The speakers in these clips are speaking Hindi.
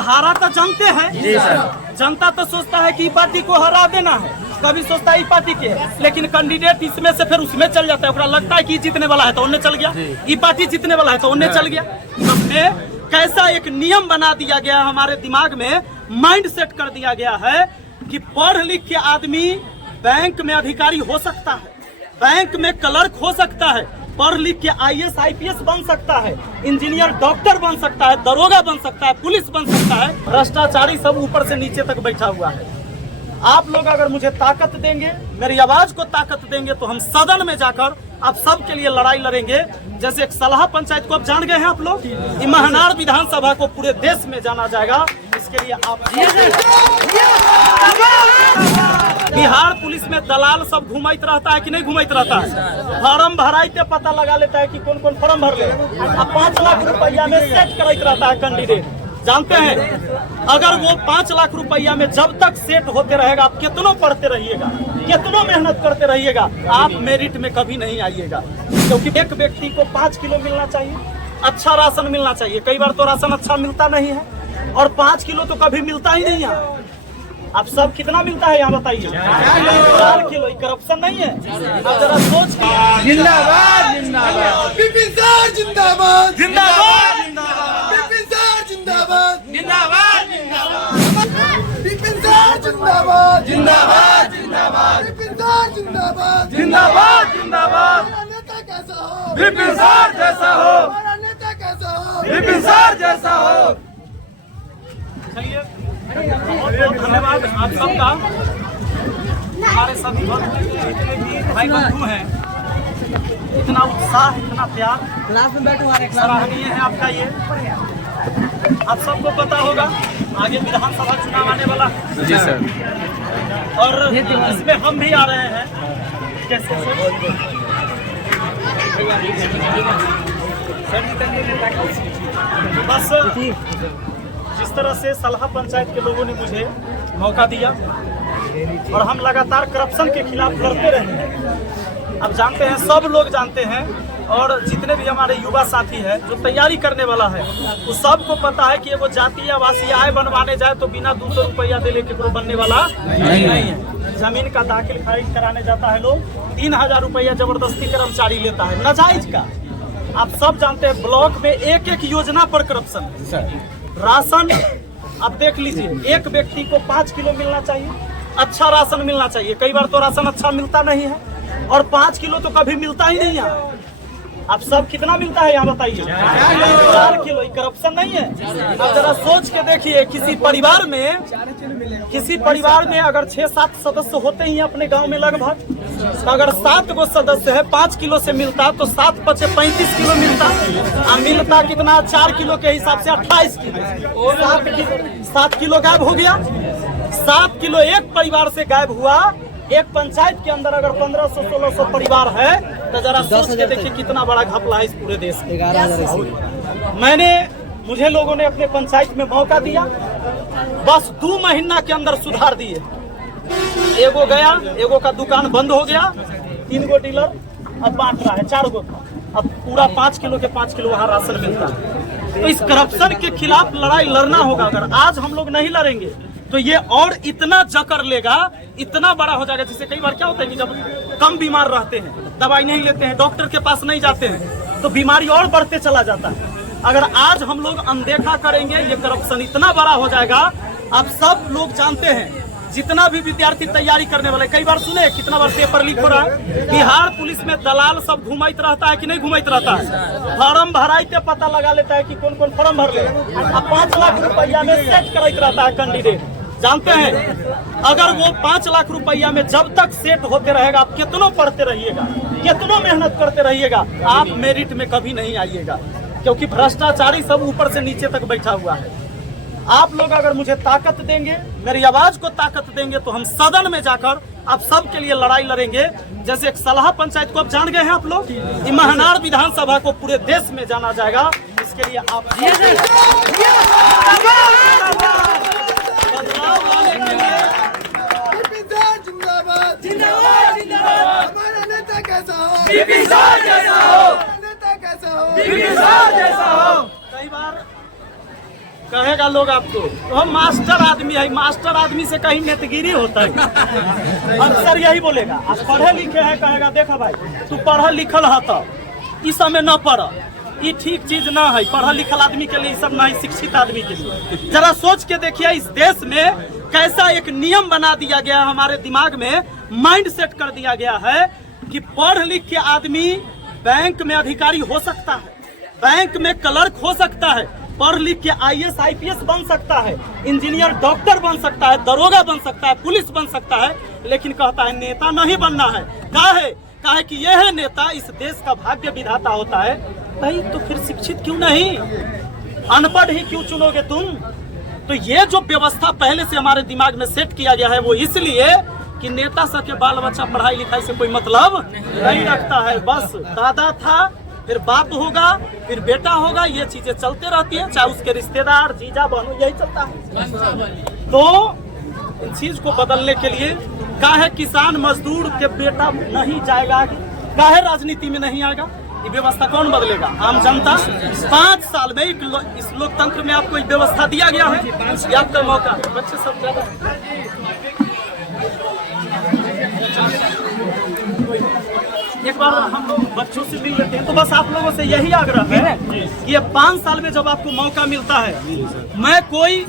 हारा तो जानते हैं जी सर। जनता तो सोचता है कि पार्टी को हरा देना है, कभी सोचता है पार्टी के, लेकिन कैंडिडेट इसमें से फिर उसमें चल जाता है। लगता है कि जीतने वाला है तो उन्हें चल गया, ये पार्टी जीतने वाला है तो उन्हें चल गया। हमने कैसा एक नियम बना दिया गया, हमारे दिमाग में माइंड सेट कर दिया गया है कि पढ़ लिख के आदमी बैंक में अधिकारी हो सकता है, बैंक में क्लर्क हो सकता है, पढ़ लिख के IAS IPS बन सकता है, इंजीनियर डॉक्टर बन सकता है, दरोगा बन सकता है, पुलिस बन सकता है। भ्रष्टाचारी सब ऊपर से नीचे तक बैठा हुआ है। आप लोग अगर मुझे ताकत देंगे, मेरी आवाज को ताकत देंगे, तो हम सदन में जाकर आप सब के लिए लड़ाई लड़ेंगे। जैसे एक सलाह पंचायत को आप जान गए हैं आप लोग, महनार विधानसभा को पूरे देश में जाना जाएगा। इसके लिए आप बिहार पुलिस में दलाल सब घुमाइत रहता है कि नहीं घुमाइत रहता है? फॉर्म भराइते पता लगा लेता है कि कौन कौन फॉर्म भर ले। अब 5 लाख रुपया में सेट कराइत रहता है कैंडिडेट। जानते हैं अगर वो 5 लाख रुपया में जब तक सेट होते रहेगा, आप कितनों पढ़ते रहिएगा, कितनों मेहनत करते रहिएगा, आप मेरिट में कभी नहीं आइएगा। क्योंकि एक व्यक्ति को 5 किलो मिलना चाहिए, अच्छा राशन मिलना चाहिए। कई बार तो राशन अच्छा मिलता नहीं है, और 5 किलो तो कभी मिलता ही नहीं है। आप सब कितना मिलता है यहाँ बताइए? 4 किलो। करप्शन नहीं है? अब जरा सोच के जिंदाबाद जिंदाबाद विपिन सर जिंदाबाद जिंदाबाद विपिन सर जिंदाबाद जिंदाबाद विपिन सर जिंदाबाद जिंदाबाद जिंदाबाद विपिन सर जिंदाबाद जिंदाबाद जिंदाबाद। हमारा नेता कैसा हो? विपिन सर जैसा हो, हमारा नेता कैसा हो? विपिन सर जैसा हो। चलिए बहुत बहुत धन्यवाद आप सबका। हमारे सभी जितने भी भाई बंधु हैं, इतना उत्साह, इतना प्यार क्लास में बैठो सराहनीय है आपका। ये आप सबको पता होगा आगे विधानसभा चुनाव आने वाला है जी सर, और इसमें हम भी आ रहे हैं। कैसे बस जिस तरह से सलाह पंचायत के लोगों ने मुझे मौका दिया और हम लगातार करप्शन के खिलाफ लड़ते रहे हैं। अब जानते हैं, सब लोग जानते हैं, और जितने भी हमारे युवा साथी हैं जो तैयारी करने वाला है, वो सबको पता है कि वो जातीय आवासीय आय बनवाने जाए तो बिना 200 रुपया दे लेके बनने वाला नहीं है। जमीन का दाखिल खारिज कराने जाता है लोग 3000 रुपया जबरदस्ती कर्मचारी लेता है, नाजायज का। आप सब जानते हैं ब्लॉक में एक एक योजना पर करप्शन है। राशन अब देख लीजिए, एक व्यक्ति को 5 किलो मिलना चाहिए, अच्छा राशन मिलना चाहिए। कई बार तो राशन अच्छा मिलता नहीं है, और 5 किलो तो कभी मिलता ही नहीं है। अब सब कितना मिलता है यहाँ बताइए? 4 किलो। करप्शन नहीं है? अब जरा सोच के देखिए, किसी परिवार में अगर 6-7 सदस्य होते ही अपने गांव में लगभग, तो अगर 7 गो सदस्य है, 5 किलो से मिलता तो 7 × 5 = 35 किलो मिलता। मिलता कितना? 4 किलो के हिसाब से 28 किलो। 7 किलो गायब हो गया। 7 किलो एक परिवार से गायब हुआ। एक पंचायत के अंदर अगर 1500-1600 परिवार है, तो जरा सोच के देखिए कितना बड़ा घपला है इस पूरे देश में। मुझे लोगों ने अपने पंचायत में मौका दिया, बस 2 महीना के अंदर सुधार दिए। एगो गया, एगो का दुकान बंद हो गया, 3 गो डीलर अब बांट रहा है, 4 गो था, अब पूरा 5 किलो के 5 किलो वहाँ राशन मिलता है। तो इस करप्शन के खिलाफ लड़ाई लड़ना होगा। अगर आज हम लोग नहीं लड़ेंगे तो ये और इतना जकड़ लेगा, इतना बड़ा हो जाएगा। जैसे कई बार क्या होता है कि जब कम बीमार रहते हैं, दवाई नहीं लेते हैं, डॉक्टर के पास नहीं जाते हैं, तो बीमारी और बढ़ते चला जाता है। अगर आज हम लोग अनदेखा करेंगे, ये करप्शन इतना बड़ा हो जाएगा। आप सब लोग जानते हैं, जितना भी विद्यार्थी तैयारी करने वाले, कई बार सुने कितना बार पेपर लीक हो रहा है। बिहार पुलिस में दलाल सब घुमाइत रहता है कि नहीं घुमाइत रहता है? फॉर्म भराइते पता लगा लेता है कि कौन कौन फॉर्म भर ले। अब 5 लाख रुपया में सेट कराइत रहता है कैंडिडेट। जानते हैं अगर वो 5 लाख रुपया में जब तक सेट होते रहेगा, आप कितनों पढ़ते रहिएगा, कितनों मेहनत करते रहिएगा, आप मेरिट में कभी नहीं आइएगा। क्योंकि भ्रष्टाचारी सब ऊपर से नीचे तक बैठा हुआ है। आप लोग अगर मुझे ताकत देंगे, मेरी आवाज को ताकत देंगे, तो हम सदन में जाकर आप सब के लिए लड़ाई लड़ेंगे। जैसे एक सलाह पंचायत को आप जान गए हैं आप लोग, महनार विधानसभा को पूरे देश में जाना जाएगा। इसके लिए आप बदलाव लाने के लिए विपिन सर जिंदाबाद जिंदाबाद जिंदाबाद। हमारा नेता कैसा हो? विपिन सर जैसा हो, हमारा नेता कैसा हो? विपिन सर जैसा हो। कई बार कहेगा लगेगा लोग आपको। वो मास्टर आदमी है, मास्टर आदमी से कहीं नेतगिरी होता है। अक्सर यही बोलेगा, आप पढ़े लिखे हैं, कहेगा देखा भाई तू पढ़ल लिखल है तो इस समय न पढ़, ये ठीक चीज ना है। पढ़ल लिखल आदमी के लिए सब नहीं, शिक्षित आदमी के लिए। जरा सोच के देखिए इस देश में कैसा एक नियम बना दिया गया है, हमारे दिमाग में माइंड सेट कर दिया गया है कि पढ़ लिख के आदमी बैंक में अधिकारी हो सकता है, बैंक में क्लर्क हो सकता है, पढ़ लिख के IAS IPS बन सकता है, इंजीनियर डॉक्टर बन सकता है, दरोगा बन सकता है, पुलिस बन सकता है, लेकिन कहता है नेता नहीं बनना है। काहे कि यह है नेता, इस देश का भाग्य विधाता होता है। भाई तो फिर शिक्षित क्यों नहीं, अनपढ़ ही क्यों चुनोगे तुम? तो ये जो व्यवस्था पहले से हमारे दिमाग में सेट किया गया है वो इसलिए कि नेता सब के बाल बच्चा पढ़ाई लिखाई से कोई मतलब नहीं रखता है। बस दादा था, फिर बाप होगा, फिर बेटा होगा, ये चीजें चलते रहती है, चाहे उसके रिश्तेदार जीजा बहनों, यही चलता है। तो इन चीज को बदलने के लिए काहे किसान मजदूर के बेटा नहीं जाएगा, काहे राजनीति में नहीं आएगा, ये व्यवस्था कौन बदलेगा? आम जनता। 5 साल में इस लोकतंत्र में आपको एक व्यवस्था दिया गया है, ये आपका मौका है। बच्चे सब ज्यादा एक बार हम लोग बच्चों से मिल लेते हैं, तो बस आप लोगों से यही आग्रह है कि ये 5 साल में जब आपको मौका मिलता है, मैं कोई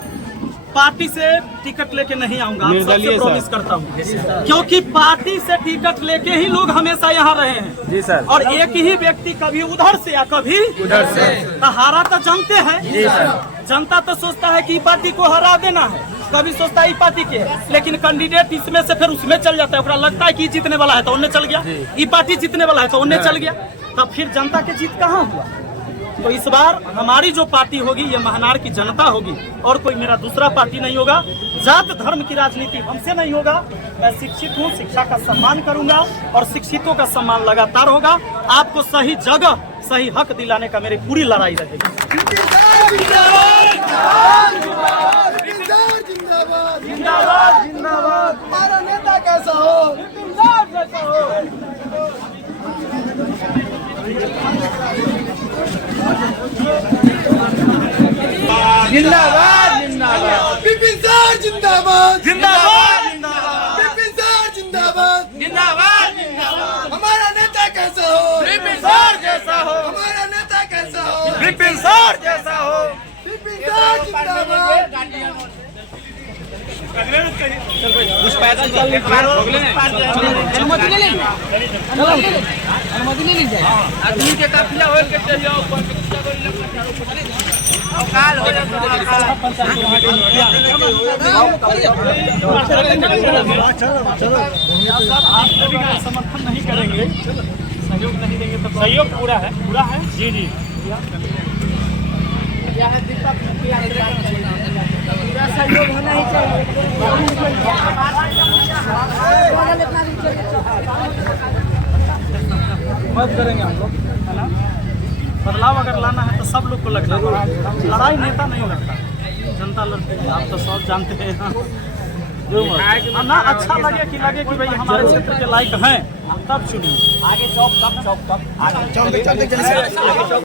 पार्टी से टिकट लेके नहीं आऊंगा, आप सबसे प्रॉमिस करता हूँ, क्योंकि पार्टी से टिकट लेके ही लोग हमेशा यहाँ रहे हैं जी सर। और एक ही व्यक्ति कभी उधर से या कभी उधर से, तो हारा तो जानते हैं जी सर। जनता तो सोचता है कि पार्टी को हरा देना है, कभी सोचता है पार्टी के, लेकिन कैंडिडेट इसमें से फिर उसमें चल जाता है, लगता है कि जीतने वाला है तो उन्हें चल गया, ये पार्टी जीतने वाला है तो उन्हें चल गया, तब फिर जनता की जीत कहाँ हुआ? तो इस बार हमारी जो पार्टी होगी ये महनार की जनता होगी, और कोई मेरा दूसरा पार्टी नहीं होगा। जात धर्म की राजनीति हमसे नहीं होगा। मैं शिक्षित हूँ, शिक्षा का सम्मान करूंगा और शिक्षितों का सम्मान लगातार होगा। आपको सही जगह सही हक दिलाने का मेरी पूरी लड़ाई रहेगी। जिंदाबाद जिंदाबाद जिंदाबाद। हमारा नेता कैसा हो? जिंदाबाद जिंदाबाद। विपिन सर जिंदाबाद जिंदाबाद जिंदाबाद। विपिन सर जिंदाबाद जिंदाबाद जिंदाबाद। हमारा नेता कैसा हो? विपिन सर जैसा हो। हमारा नेता कैसा हो? विपिन सर जैसा हो। विपिन सर जिंदाबाद। कुछ पैदल चल अनुमति ले लेंगे, अनुमति ले लीजिए। आदमी के काफिला होल के चल जाओ, काल हो समर्थन नहीं करेंगे, सहयोग नहीं देंगे तो सहयोग पूरा है जी जी। सहयोग होना ही चाहिए। मदद करेंगे हम लोग, है ना। बदलाव अगर लाना है तो सब लोग को लगना है, लड़ाई नेता नहीं लगता, जनता लड़ती है। आप तो सब जानते हैं ना। अच्छा लगे कि भाई हमारे क्षेत्र के लायक हैं, तब चुनिए। आगे चौक